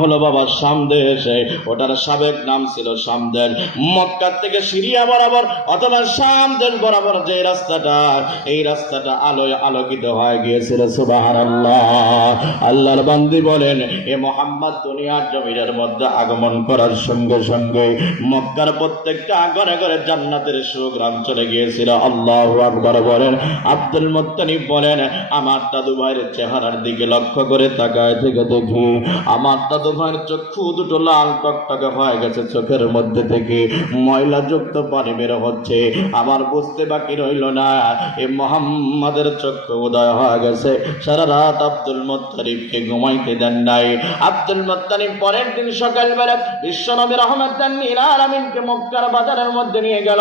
হলো বাবা সামদেশে ওটার সাবেক নাম ছিল সামদেশ মক্কা থেকে সিরিয়া বরাবর অথবা সামদেশ বরাবর যে রাস্তাটা, এই রাস্তাটা আলোয় আলোকিত হয়ে গিয়েছিল সুবাহান আল্লাহ আল্লাহর বান্দি বলেন, এ মোহাম্মদ দুনিয়ার জমিনের মধ্যে আগমন করার সঙ্গে সঙ্গে মক্কার প্রত্যেকটা ঘরে ঘরে জান্নাতের সুগ্রাম চলে গিয়েছিল। আল্লাহ আকবর বলেন, আব্দুল মুত্তালিব বলেন, আমার দাদু ভাইয়ের চেহারার দিকে লক্ষ্য করে তাকায় থেকে দেখি, আমার ভাইয়ের চক্ষু দুটো লাল টকটকে হয়ে গেছে চোখের মধ্যে থেকে। ময়লা যুক্ত পানি বের হচ্ছে আমার বুঝতে বাকি রইল না। এ মোহাম্মদের চক্ষু উদয় হয়ে গেছে। সারা রাত আব্দুল মুত্তালিবকে ঘুমাইতে দেন নাই। আব্দুল মুত্তালিব পরের দিন সকালবেলা বিশ্বনবী রহমতান আমিনকে মক্কার বাজারের মধ্যে নিয়ে গেল।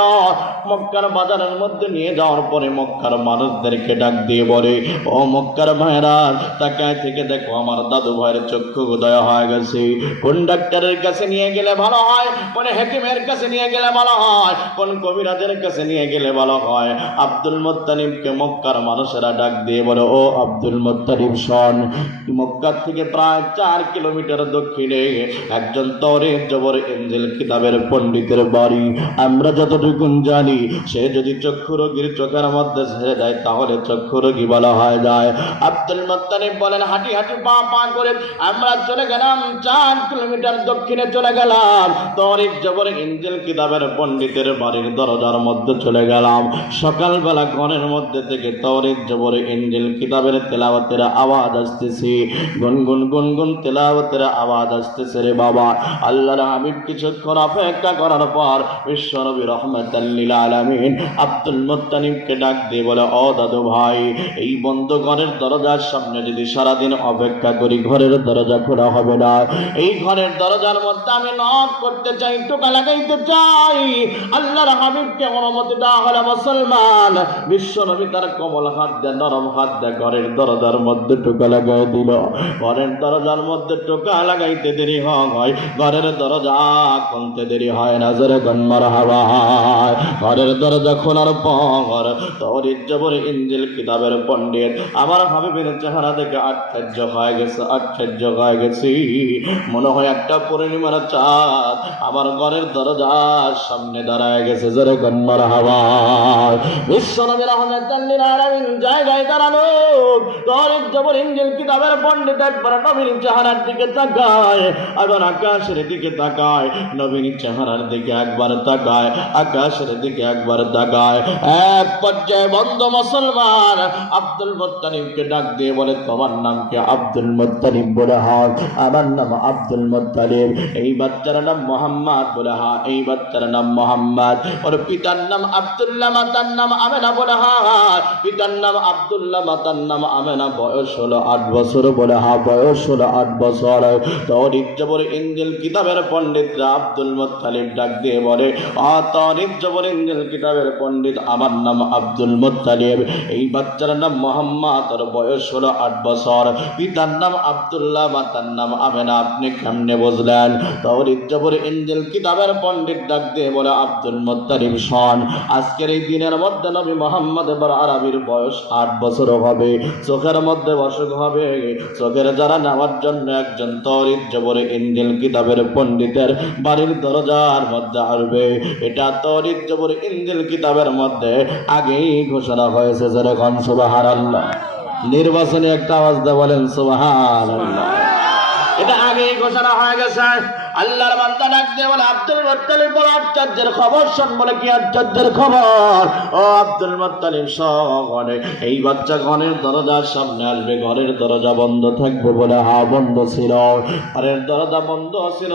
মক্কার বাজারের মধ্যে নিয়ে যাওয়ার পরে মক্কার মানুষদেরকে ডাক দিয়ে বলে, ও মক্কার ভাইরা তাকায় থেকে দেখো, আমার দাদু ভাইয়ের চক্ষু উদয় হয়ে গেছে। কোন ডাক্তারের কাছে নিয়ে গেলে ভালো হয়? কোন হেকিমের কাছে নিয়ে গেলে ভালো হয়? কোন কবিরাজের কাছে নিয়ে গেলে ভালো হয়? আব্দুল মুত্তালিবকে মক্কার মানুষেরা ডাক দিয়ে বলে, ও আব্দুল মুত্তালিব, শোন, মক্কা থেকে প্রায় চার কিলোমিটার দক্ষিণে একজন তরে জবর এঞ্জেল কিতাবের পণ্ডিতের বাড়ি। আমরা যতটুকু জানি, সে যদি চক্ষু রোগীর চোখের মধ্যে ছেড়ে দেয়, তাহলে চক্ষু রোগী বলা হয় যায়। আব্দুল মুত্তালিব বলেন, হাঁটি হাঁটি, পা পা করে আমরা চলে গেলাম চার কিলোমিটার দক্ষিণে চলে গেলাম। তরিক জবর এঞ্জেল কিতাবের পণ্ডিতের বাড়ির দরজার মধ্যে চলে গেলাম। সকালবেলা ঘরের মধ্যে থেকে তরিক জবর এঞ্জেল কিতাবের তেলাওয়াতের আওয়াজ আসতেছে। গুনগুন গুনগুন তেলাওয়াতের আওয়াজ আসতেছে রে বাবা। আল্লাহর হাবিব কিছুক্ষণ অপেক্ষা করার পর বিশ্বনবী রহমতাল্লিল আলমিন আব্দুল মুত্তালিবকে ডাক দিয়ে বলে অ দাদু ভাই, এই বন্ধ ঘরের দরজার সামনে যদি সারাদিন অপেক্ষা করি, ঘরের দরজা খোলা হবে না। এই ঘরের দরজার মধ্যে আমি নক করতে চাই, টোকা লাগাইতে চাই। আল্লাহর হাবিবকে অনুমতি দেওয়া হলে মুসলমান। বিশ্বনবী তার কমল হাত দেয়, নরম হাত দেয় ঘরের দরজার মধ্যে টোকা লাগাই দিল। ঘরের দরজার মধ্যে টোকা লাগাইতে দেরি হয় ঘরের দরজা খুলতে দেরি হয় না গন্মার হাওয়া ঘরের দরজা খোলার পর তোর ইজ্জবর ইঞ্জিল কিতাবের পণ্ডিত। আমার হাবিবের চেহারা দেখে আশ্চর্য হয়ে গেছে, আশ্চর্য হয়ে গেছি। মনে হয় একটা পূর্ণিমার চাঁদ আমার ঘরের দরজার সামনে দাঁড়ায় গেছে, জোরে গন্মার হাওয়া বিশ্বনবীর আহমেদ জায়গায় দাঁড়ানো তোর ইজ্জবর ইঞ্জিল কিতাবের পণ্ডিত একবার নবীর চেহারার দিকে তাকায়, আবার আকাশের দিকে তাকায় নবীন চেহারার দিকে একবার তাকায়, আকাশের দিকে একবার তাকায়। এক পর্যায়ে বন্ধ মুসলমান আব্দুল মুত্তালিবকে ডাক দিয়ে বলে, তোমার নাম কি আব্দুল মুত্তালিব বলে? হয় নাম আব্দুল মুত্তালিব, এই বাচ্চার নাম মোহাম্মদ বলে হয় এই বাচ্চার নাম মোহাম্মদ। ওর পিতার নাম আব্দুল্লাহ, মাতার নাম আমেনা বলে হয় পিতার নাম আব্দুল্লাহ, মাতার নাম আমেনা, বয়স হলো আট বছর বলে হা বয়স হলো আট বছর। তরিক জবর ইঞ্জিল কিতাবের পণ্ডিতরা আব্দুল মুত্তালিব ডাক দিয়ে বলে, আ তরিক জবর ইঞ্জিল কিতাবের পণ্ডিত আমার নাম আব্দুল মুত্তালিব। এই বাচ্চার নাম মোহাম্মদ, ওর বয়স হলো আট বছর। পিতার নাম আব্দুল্লাহ, মাতার নাম আমেনা আপনি কেমনে বুঝলেন? তরিক জবর ইঞ্জিল কিতাবের পণ্ডিত ডাক দিয়ে বলে, আব্দুল মুত্তালিব শোন, আজকের এই দিনের মধ্যে নবী মোহাম্মদ এবার আরবির বয়স আট বছর হবে, চোখের মধ্যে অসুখ হবে, চোখের যারা নেওয়ার জন্য একজন তরিক জবরে ইঞ্জিল কিতাবের পণ্ডিতের বাড়ির দরজার মধ্যে আসবে। এটা তরিক জবর ইঞ্জিল কিতাবের মধ্যে আগেই ঘোষণা হয়েছে, যেরকম সুবাহার আল্লাহ নির্বাচনে একটা আওয়াজ দেয় বলেন সুবাহার আল্লাহ এটা আগেই ঘোষণা হয়ে গেছে। আল্লাহর বান্দা ডাক দিয়ে বলে, আব্দুল মুত্তালিব বলে, আশ্চর্যের খবর শোন বলে কি আশ্চর্যের খবর? ও আব্দুল মুত্তালিব, শোন এই বাচ্চা ঘরের দরজার সামনে আসবে, ঘরের দরজা বন্ধ থাকবে বলে, হা, বন্ধ ছিল। ঘরের দরজা বন্ধ ছিল।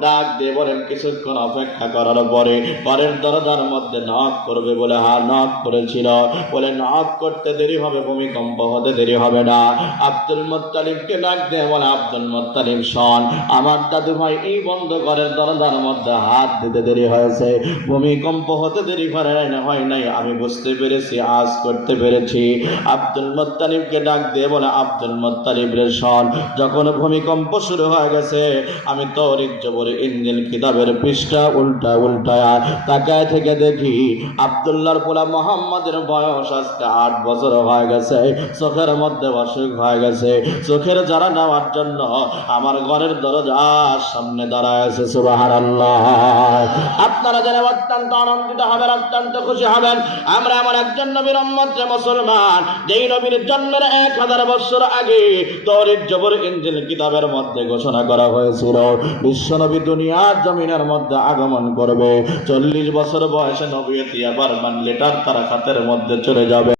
ডাক দিয়ে বলেন কিছুক্ষণ অপেক্ষা করার পরে ঘরের দরজার মধ্যে নক করবে বলে, হা নক করেছিল। বলে নক করতে দেরি হবে, ভূমিকম্প হতে দেরি হবে না। আব্দুল মুত্তালিবকে ডাক দিয়ে বলে, আব্দুল মুত্তালিব, শোন, আমার দাদু ভাই এই বন্ধ ঘরের দরজার মধ্যে হাত দিতে দেরি হয়েছে। ভূমিকম্প হতে দেরি করে হয় নাই, আমি বুঝতে পেরেছি, আজ করতে পেরেছি। আব্দুল মোত্তালিবকে ডাক দিয়ে বলে, আব্দুল মোত্তালিব রে শোন, যখন ভূমিকম্প শুরু হয়ে গেছে, আমি তরিক জবর ইঞ্জিল কিতাবের পৃষ্ঠা উল্টা উল্টায় তাকায় থেকে দেখি, আব্দুল্লাহর পোলা মোহাম্মদের বয়স আজকে আট বছর হয়ে গেছে, চোখের মধ্যে অসুখ হয়ে গেছে। চোখের যারা নেওয়ার জন্য আমার ঘরের দরজার সামনে যেই নবীর এক হাজার বছর আগে কিতাবের মধ্যে ঘোষণা করা হয়েছিল, বিশ্ব নবী দুনিয়ার জমিনের মধ্যে আগমন করবে। চল্লিশ বছর বয়সে নবী আবার লেটার তারা খাতের মধ্যে চলে যাবে।